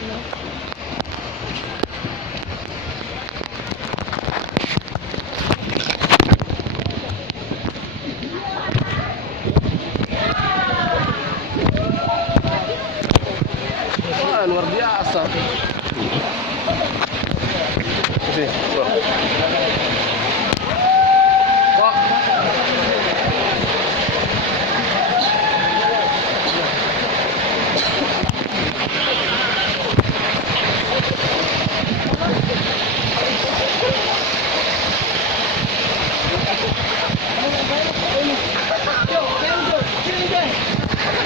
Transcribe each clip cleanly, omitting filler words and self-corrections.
Wah, luar biasa. Sini, Pak. Pak.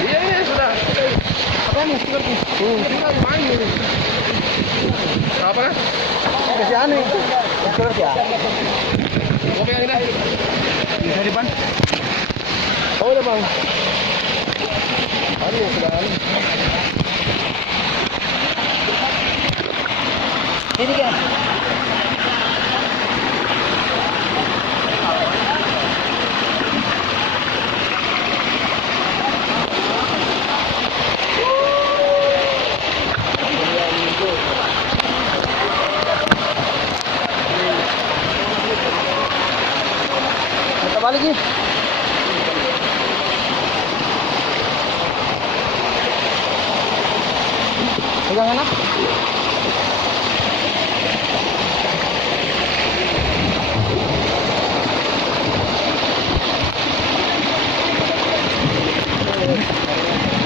Iya, ini sudah. Apa nih? Apa kan? Kasih aneh. Terus ya. Mau pegang ini? Bisa di depan. Oh, udah bang. Anu sudah anu. Ini kan. Kita balik nih. Pegangan apa?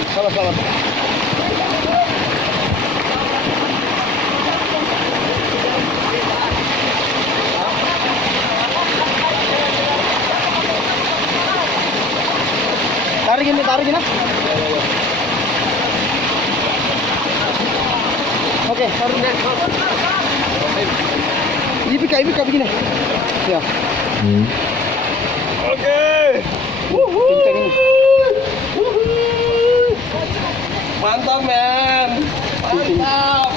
Salah. Tarik gini. Oke, taruh deh. Ibika begini. Ya. Oke. Kencang ini. Mantap, men. Mantap.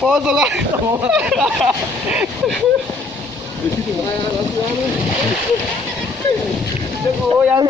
Foto kan. Goyang.